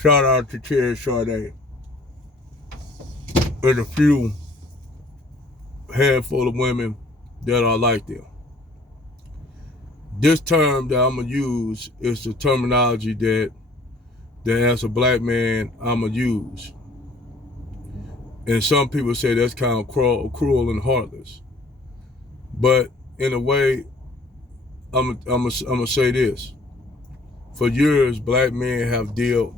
Shout out to Ted Sade and a few handful of women that are like them. This term that I'm gonna use is the terminology that as a black man I'm gonna use. And some people say that's kind of cruel and heartless. But in a way, I'm gonna say this. For years, black men have dealt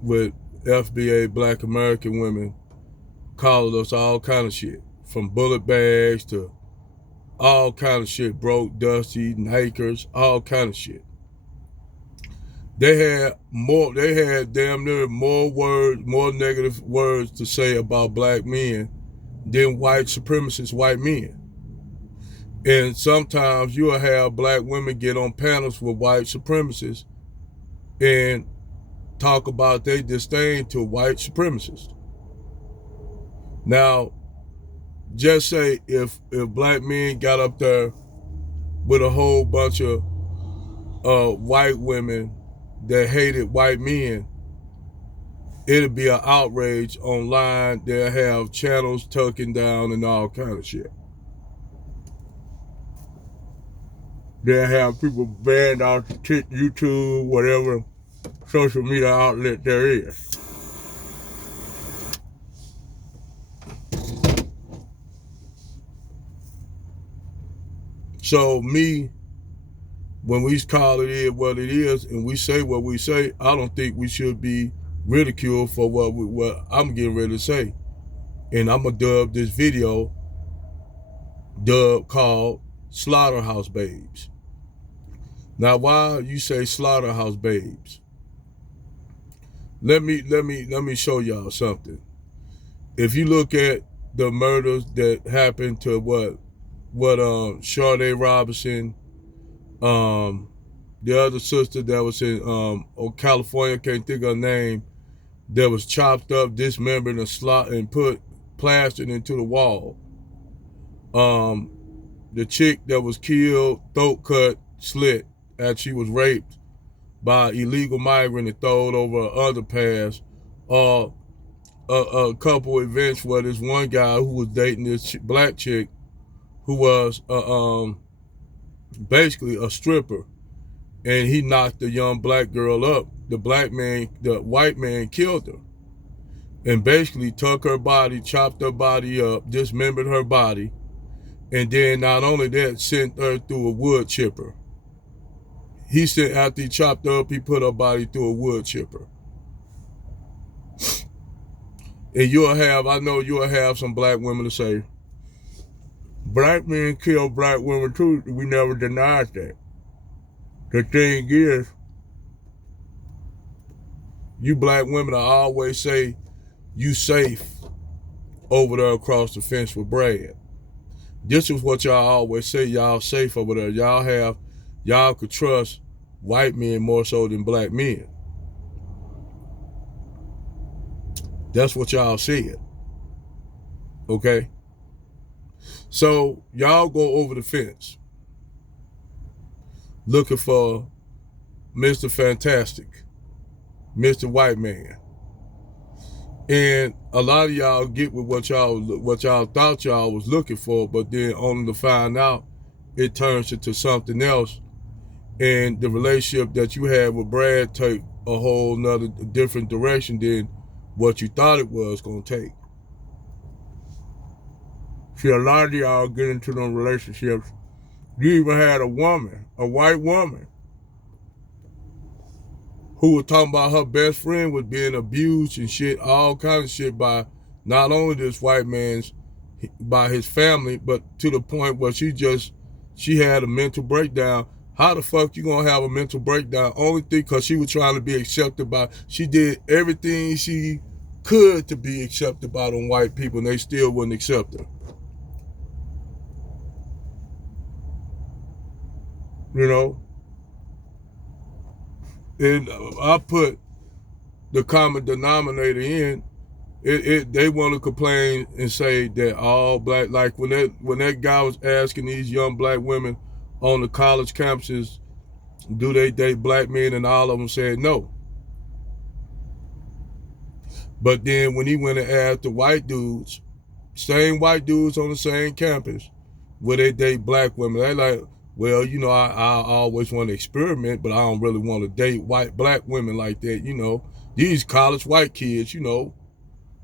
with FBA, Black American women, calling us all kind of shit, from bullet bags to all kind of shit, broke, dusty, nakers, all kind of shit. They had damn near more negative words to say about black men than white supremacist white men. And sometimes you'll have black women get on panels with white supremacists and talk about their disdain to white supremacists. Now, just say if black men got up there with a whole bunch of white women that hated white men, it'll be an outrage online. They'll have channels tucking down and all kind of shit. They'll have people banned off YouTube, whatever social media outlet there is. So when we call it what it is and we say what we say, I don't think we should be ridiculed for what I'm getting ready to say. And I'm going to dub this video called Slaughterhouse Babes. Now, why you say Slaughterhouse Babes? Let me show y'all something. If you look at the murders that happened to Sade Robinson, the other sister that was in California, can't think of her name, that was chopped up, dismembered, and put plastered into the wall. The chick that was killed, throat cut, slit, after she was raped by illegal migrant and thrown over an underpass. A couple events where this one guy who was dating this black chick who was basically a stripper, and he knocked the young black girl up. The white man killed her and basically took her body, chopped her body up, dismembered her body, and then not only that, sent her through a wood chipper. He said after he chopped her up, he put her body through a wood chipper. And I know you'll have some black women to say, black men kill black women too. We never denied that. The thing is, you black women will always say you safe over there across the fence with Brad. This is what y'all always say, y'all safe over there. Y'all could trust white men more so than black men. That's what y'all said. Okay? So y'all go over the fence looking for Mr. Fantastic, Mr. White Man. And a lot of y'all get with what y'all thought y'all was looking for, but then only to find out it turns into something else. And the relationship that you had with Brad take a whole nother different direction than what you thought it was going to take. See, a lot of y'all get into them relationships. You even had a white woman, who was talking about her best friend was being abused and shit, all kinds of shit by not only this white man's, by his family, but to the point where she had a mental breakdown. How the fuck you gonna have a mental breakdown? Only thing because she was trying to be accepted she did everything she could to be accepted by them white people, and they still wouldn't accept her. You know? And I put the common denominator in. They want to complain and say that all black, like when that guy was asking these young black women on the college campuses, do they date black men, and all of them said no. But then when he went and asked the white dudes, same white dudes on the same campus, would they date black women? They like, well, you know, I always want to experiment, but I don't really want to date black women like that. You know, these college white kids, you know,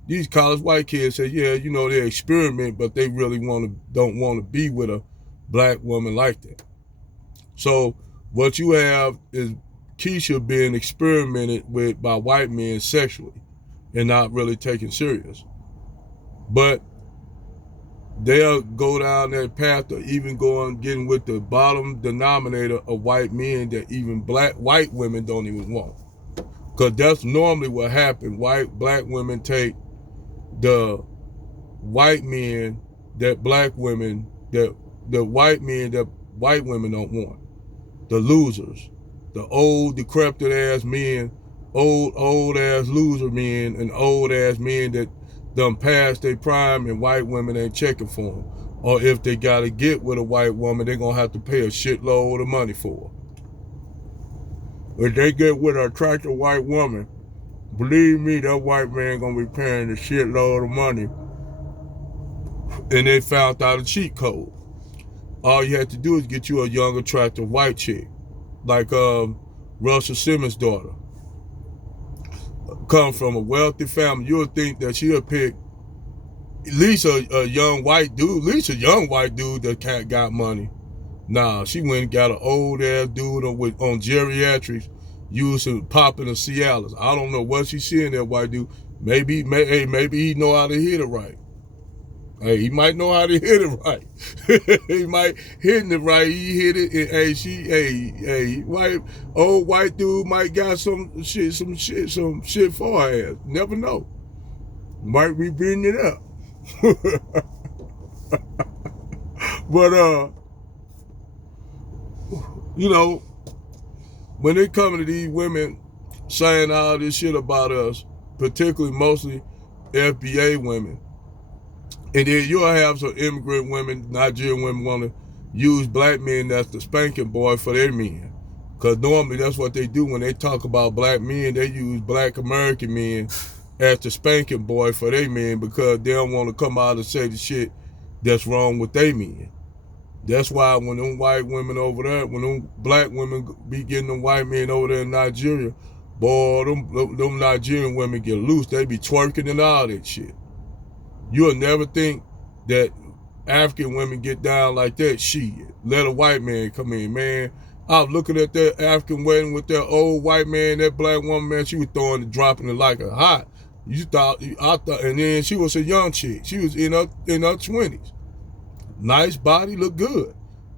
these college white kids say, yeah, you know, they experiment, but they really don't want to be with a black woman like that. So what you have is Keisha being experimented with by white men sexually and not really taken serious. But they'll go down that path to even go on getting with the bottom denominator of white men that even white women don't even want. Because that's normally what happens. Black women take the white men that the white men that white women don't want. The losers, the old decrepit ass men, old ass loser men, and old ass men that done past their prime and white women ain't checking for them. Or if they gotta get with a white woman, they're gonna have to pay a shitload of money for her. If they get with an attractive white woman, believe me, that white man gonna be paying a shitload of money. And they found out a cheat code. All you have to do is get you a young, attractive white chick, like Russell Simmons' daughter. Come from a wealthy family, you'll think that she'll pick at least a young white dude, that got money. Nah, she went and got an old ass dude on geriatrics, using popping the Cialis. I don't know what she's seeing that white dude. Maybe he know how to hit it right. Hey, he might know how to hit it right. He might hit it right. He hit it. And old white dude might got some shit for her ass. Never know. Might be beating it up. But you know, when they come to these women saying all this shit about us, particularly mostly FBA women, and then you'll have some immigrant women, Nigerian women, want to use black men as the spanking boy for their men. Because normally that's what they do when they talk about black men. They use black American men as the spanking boy for their men because they don't want to come out and say the shit that's wrong with their men. That's why when them white women over there, when them black women be getting them white men over there in Nigeria, boy, them Nigerian women get loose. They be twerking and all that shit. You'll never think that African women get down like that. Shit, let a white man come in, man. I was looking at that African wedding with that old white man, that black woman, man, she was throwing it, dropping it like a hot. I thought, and then she was a young chick. She was in her 20s. Nice body, look good.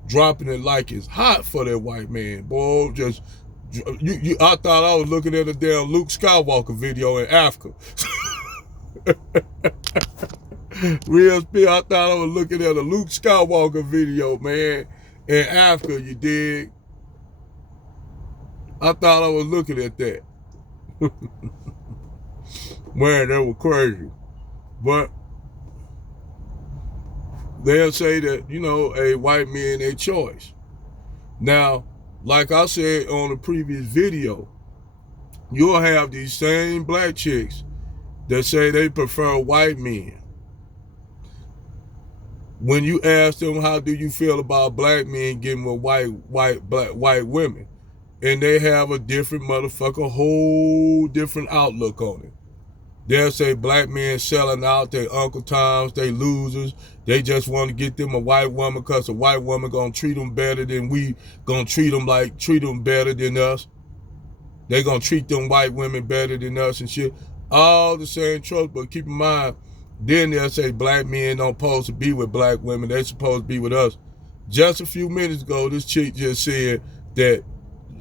Dropping it like it's hot for that white man. Boy, I thought I was looking at a damn Luke Skywalker video in Africa. Real spill, I thought I was looking at a Luke Skywalker video, man, in Africa, you dig? I thought I was looking at that. Man, that was crazy. But they'll say that, you know, a white man, a choice. Now, like I said on the previous video, you'll have these same black chicks that say they prefer white men. When you ask them, how do you feel about black men getting with white women? And they have a different whole different outlook on it. They'll say black men selling out, they Uncle Toms, they losers. They just want to get them a white woman because a white woman gonna treat them better than we gonna treat them better than us. They gonna treat them white women better than us and shit. All the same trouble, but keep in mind, then they'll say black men don't supposed to be with black women. They supposed to be with us. Just a few minutes ago, this chick just said that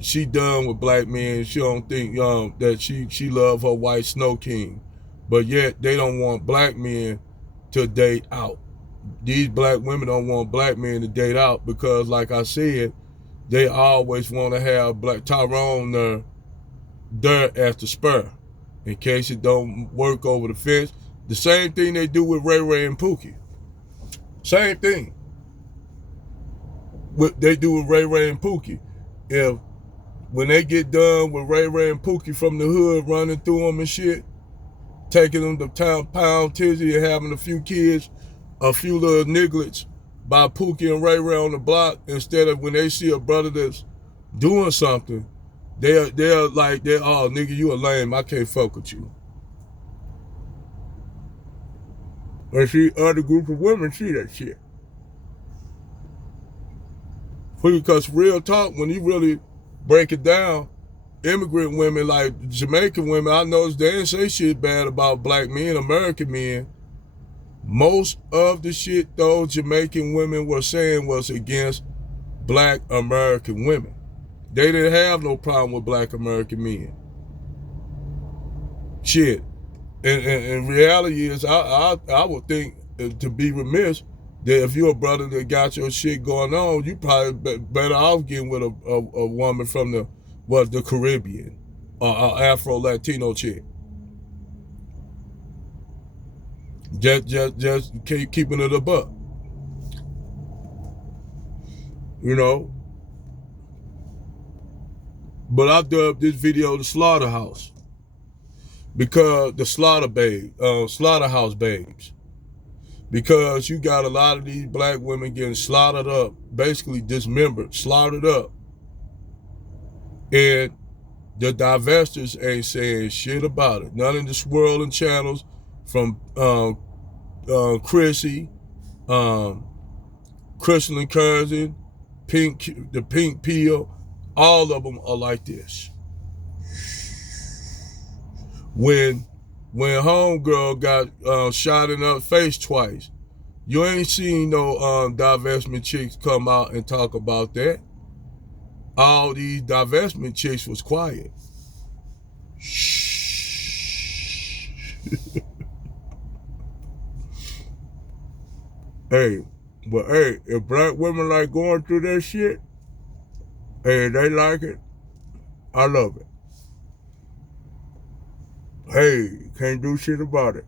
she done with black men. She don't think that she love her white snow king. But yet they don't want black men to date out. These black women don't want black men to date out because, like I said, they always want to have black Tyrone there as the spur in case it don't work over the fence. The same thing they do with Ray Ray and Pookie. Same thing. What they do with Ray Ray and Pookie. When they get done with Ray Ray and Pookie from the hood running through them and shit, taking them to town, pound tizzy, and having a few kids, a few little nigglets by Pookie and Ray Ray on the block, instead of when they see a brother that's doing something, they're like, oh, nigga, you a lame, I can't fuck with you. And see other group of women see that shit. Because real talk, when you really break it down, immigrant women, like Jamaican women, I noticed they didn't say shit bad about black men, American men. Most of the shit those Jamaican women were saying was against black American women. They didn't have no problem with black American men. Shit. And reality is, I would think, to be remiss, that if you're a brother that got your shit going on, you probably better off getting with a woman from the Caribbean or Afro-Latino chick. Just keeping it a buck. You know? But I dubbed this video the Slaughterhouse. Because the slaughterhouse babes. Because you got a lot of these black women getting slaughtered up, basically dismembered, slaughtered up. And the divestors ain't saying shit about it. None of the swirling channels from Chrissy, Crystal and Cousin, the Pink Pill, all of them are like this. When homegirl got shot in the face twice, you ain't seen no divestment chicks come out and talk about that. All these divestment chicks was quiet. Hey, but hey, if black women like going through that shit, hey, they like it, I love it. Hey, can't do shit about it.